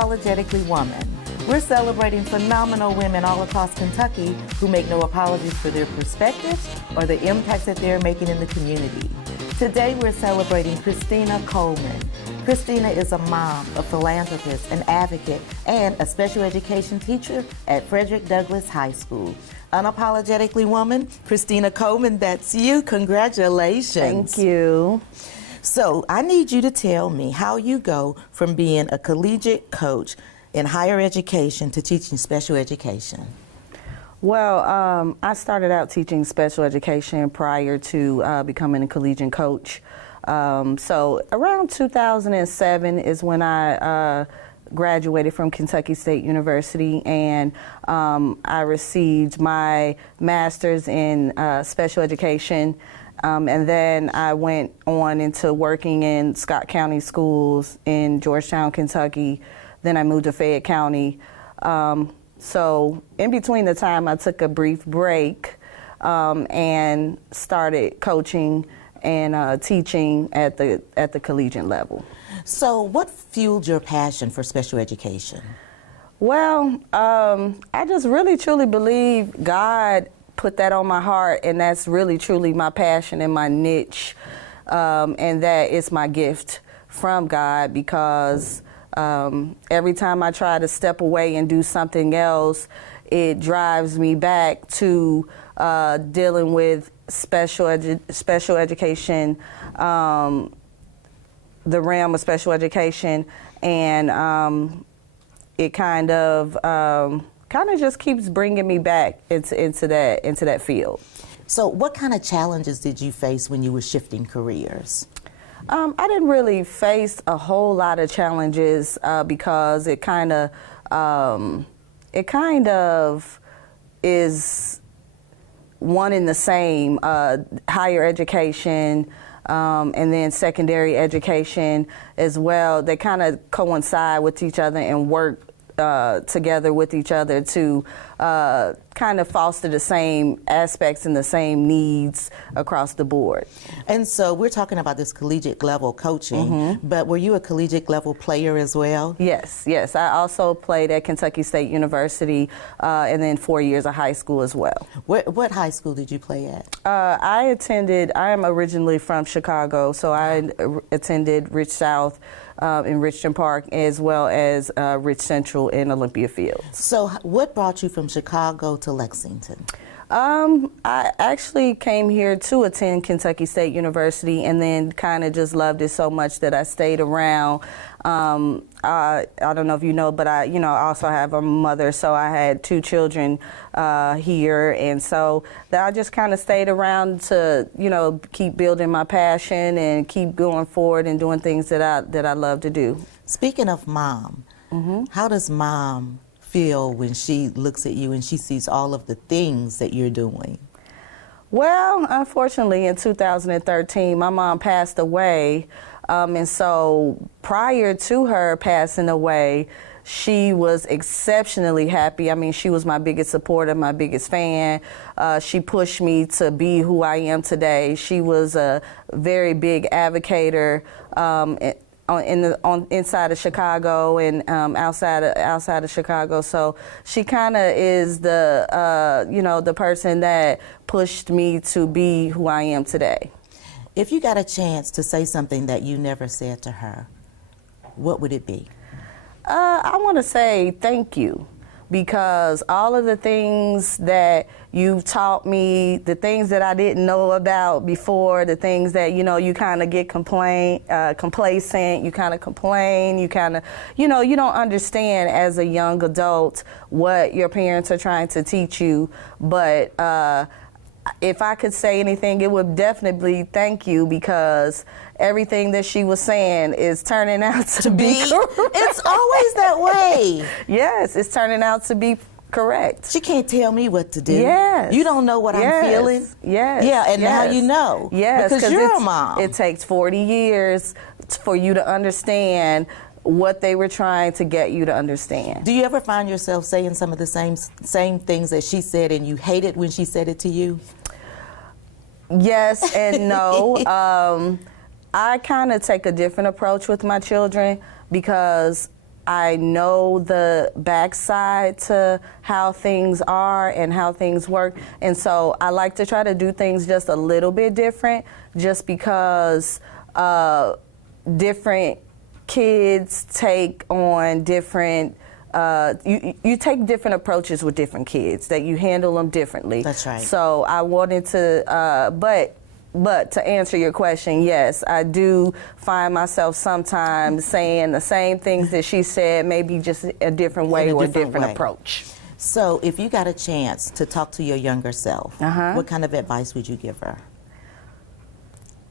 Unapologetically Woman. We're celebrating phenomenal women all across Kentucky who make no apologies for their perspectives or the impacts that they're making in the community. Today we're celebrating Christina Coleman. Christina is a mom, a philanthropist, an advocate, and a special education teacher at Frederick Douglass High School. Unapologetically Woman, Christina Coleman, that's you. Congratulations. Thank you. So I need you to tell me how you go from being a collegiate coach in higher education to teaching special education. Well, I started out teaching special education prior to becoming a collegiate coach. So around 2007 is when I graduated from Kentucky State University, and I received my master's in special education. And then I went on into working in Scott County schools in Georgetown, Kentucky. Then I moved to Fayette County. So in between the time, I took a brief break and started coaching and teaching at the collegiate level. So what fueled your passion for special education? Well, I just really truly believe God put that on my heart, and that's really truly my passion and my niche, and that is my gift from God, because every time I try to step away and do something else, it drives me back to dealing with special education, the realm of special education, and it kind of just keeps bringing me back into that field. So what kind of challenges did you face when you were shifting careers? I didn't really face a whole lot of challenges because it kind of is one and the same. Higher education and then secondary education as well. They kind of coincide with each other and work together with each other to kind of foster the same aspects and the same needs across the board. And so we're talking about this collegiate level coaching, but were you a collegiate level player as well? Yes. I also played at Kentucky State University and then 4 years of high school as well. What high school did you play at? I am originally from Chicago, so I attended Rich South in Richmond Park, as well as Rich Central in Olympia Fields. So what brought you from Chicago to Lexington? I actually came here to attend Kentucky State University, and then kind of just loved it so much that I stayed around. I don't know if you know, but I also have a mother, so I had 2 children here, and so I just kind of stayed around to keep building my passion and keep going forward and doing things that I love to do. Speaking of mom, how does mom feel when she looks at you and she sees all of the things that you're doing? Well, unfortunately, in 2013, my mom passed away. And so prior to her passing away, she was exceptionally happy. I mean, she was my biggest supporter, my biggest fan. She pushed me to be who I am today. She was a very big advocator inside of Chicago and outside of Chicago. So she kind of is the person that pushed me to be who I am today. If you got a chance to say something that you never said to her, what would it be? I want to say thank you, because all of the things that you've taught me, the things that I didn't know about before, the things that, you kind of get complacent, you kind of complain, you kind of, you don't understand as a young adult what your parents are trying to teach you. But if I could say anything, it would definitely thank you, because everything that she was saying is turning out to be correct. It's always that way. Yes, it's turning out to be correct. She can't tell me what to do. Yes. You don't know what I'm feeling. Yes. Yeah, and now you know. Yes. Because you're a mom. It takes 40 years for you to understand what they were trying to get you to understand. Do you ever find yourself saying some of the same things that she said and you hated when she said it to you? Yes and no. I kind of take a different approach with my children, because I know the backside to how things are and how things work. And so I like to try to do things just a little bit different, just because different kids take on different, you take different approaches with different kids, that you handle them differently. That's right. So I wanted to, but to answer your question, yes, I do find myself sometimes saying the same things that she said, maybe just a different way or a different approach. So if you got a chance to talk to your younger self, what kind of advice would you give her?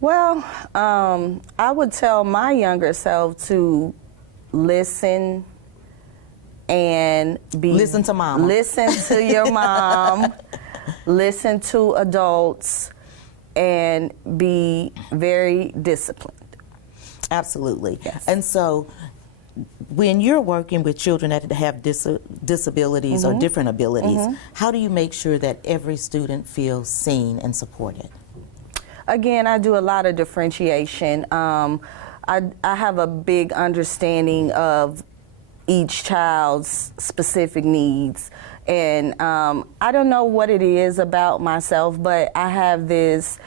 Well, I would tell my younger self to listen and Listen to mama. Listen to your mom, listen to adults, and be very disciplined. Absolutely. Yes. And so when you're working with children that have disabilities or different abilities, how do you make sure that every student feels seen and supported? Again, I do a lot of differentiation. I have a big understanding of each child's specific needs. And I don't know what it is about myself, but I have this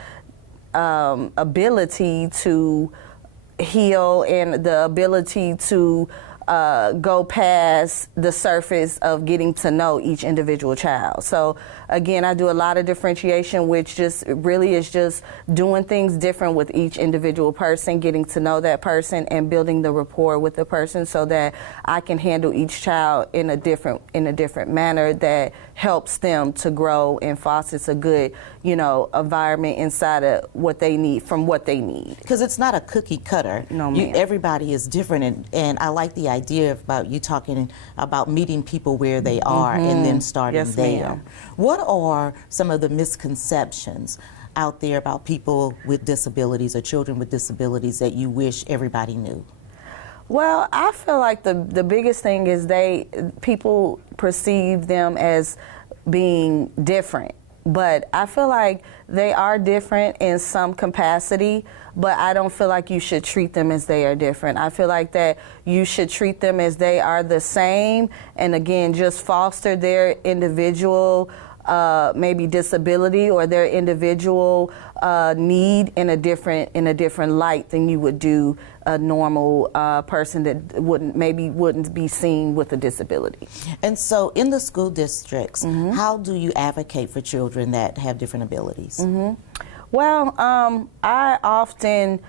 ability to heal and the ability to go past the surface of getting to know each individual child. So again, I do a lot of differentiation, which just really is just doing things different with each individual person, getting to know that person and building the rapport with the person so that I can handle each child in a different manner that helps them to grow and fosters a good, environment inside of what they need, from what they need. Because it's not a cookie cutter. No, ma'am. Everybody is different, and I like the idea about you talking about meeting people where they are and then starting Yes, there. ma'am. What are some of the misconceptions out there about people with disabilities or children with disabilities that you wish everybody knew? Well, I feel like the biggest thing is people perceive them as being different. But I feel like they are different in some capacity, but I don't feel like you should treat them as they are different. I feel like that you should treat them as they are the same, and again, just foster their individual maybe disability or their individual need in a different light than you would do a normal person that wouldn't be seen with a disability. And so in the school districts, how do you advocate for children that have different abilities? Well, I often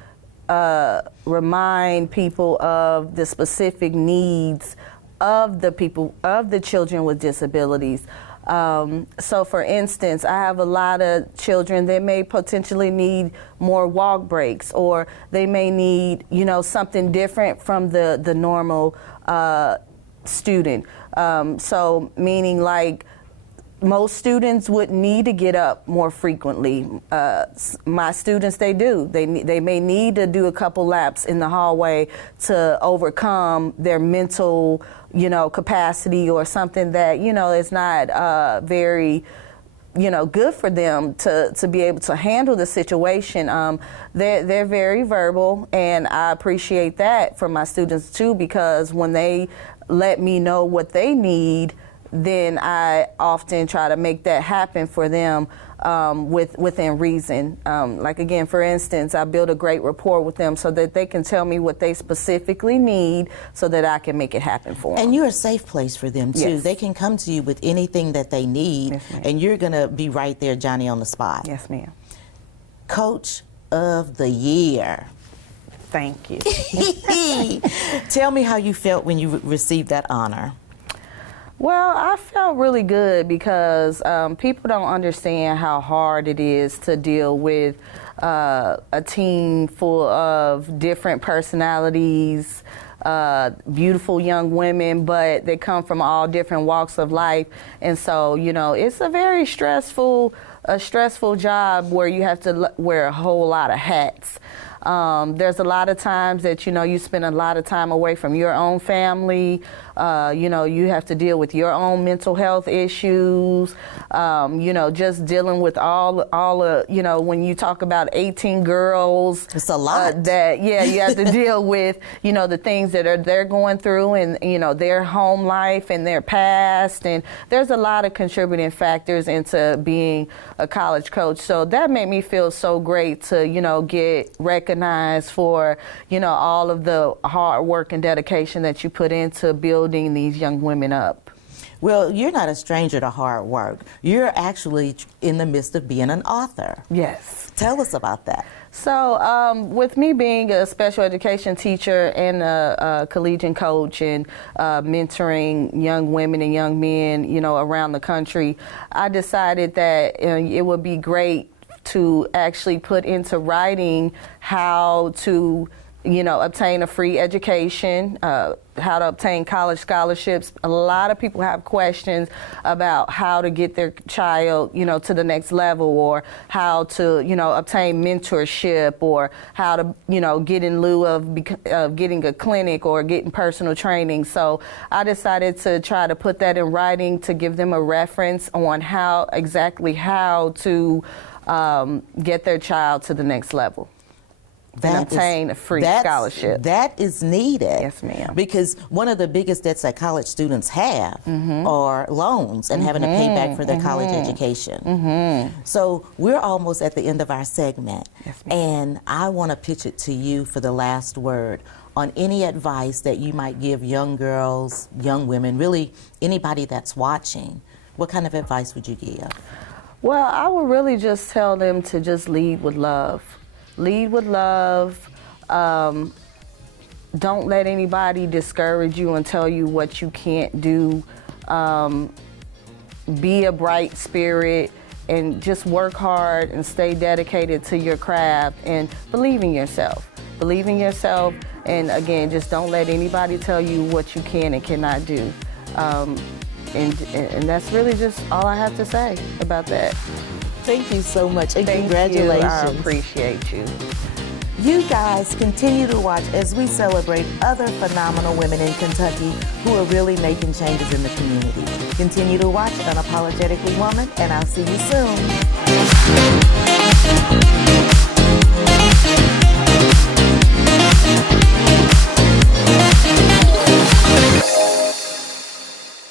remind people of the specific needs of the children with disabilities. So for instance, I have a lot of children that may potentially need more walk breaks, or they may need, something different from the normal student. So meaning like most students would need to get up more frequently. My students, they do. They may need to do a couple laps in the hallway to overcome their mental, capacity or something that, is not very, good for them to be able to handle the situation. They're very verbal, and I appreciate that from my students too, because when they let me know what they need, then I often try to make that happen for them within reason. Like again, for instance, I build a great rapport with them so that they can tell me what they specifically need so that I can make it happen for them. And you're a safe place for them too. Yes. They can come to you with anything that they need, Yes, ma'am. and you're gonna be right there, Johnny, on the spot. Yes, ma'am. Coach of the Year. Thank you. Tell me how you felt when you received that honor. Well, I felt really good because people don't understand how hard it is to deal with a team full of different personalities, beautiful young women, but they come from all different walks of life. And so, it's a very stressful job where you have to wear a whole lot of hats. There's a lot of times that, you spend a lot of time away from your own family. You have to deal with your own mental health issues. Just dealing with all when you talk about 18 girls. It's a lot. You have to deal with, the things that they're going through and, their home life and their past. And there's a lot of contributing factors into being a college coach. So that made me feel so great to, get recognized for, all of the hard work and dedication that you put into building these young women up. Well, you're not a stranger to hard work. You're actually in the midst of being an author. Yes. Tell us about that. So with me being a special education teacher and a collegiate coach and mentoring young women and young men, around the country, I decided that it would be great to actually put into writing how to obtain a free education, how to obtain college scholarships. A lot of people have questions about how to get their child, to the next level, or how to, obtain mentorship, or how to, get in lieu of getting a clinic or getting personal training. So I decided to try to put that in writing to give them a reference on how to get their child to the next level. And obtain a free scholarship. That is needed. Yes, ma'am. Because one of the biggest debts that college students have are loans and having to pay back for their college education. So we're almost at the end of our segment. Yes, ma'am. And I want to pitch it to you for the last word on any advice that you might give young girls, young women, really anybody that's watching. What kind of advice would you give? Well, I would really just tell them to just lead with love. Lead with love. Don't let anybody discourage you and tell you what you can't do. Be a bright spirit and just work hard and stay dedicated to your craft and believe in yourself. Believe in yourself, and again, just don't let anybody tell you what you can and cannot do. And that's really just all I have to say about that. Thank you so much, and Thank congratulations. you. I appreciate you. You guys continue to watch as we celebrate other phenomenal women in Kentucky who are really making changes in the community. Continue to watch Unapologetically Woman, and I'll see you soon.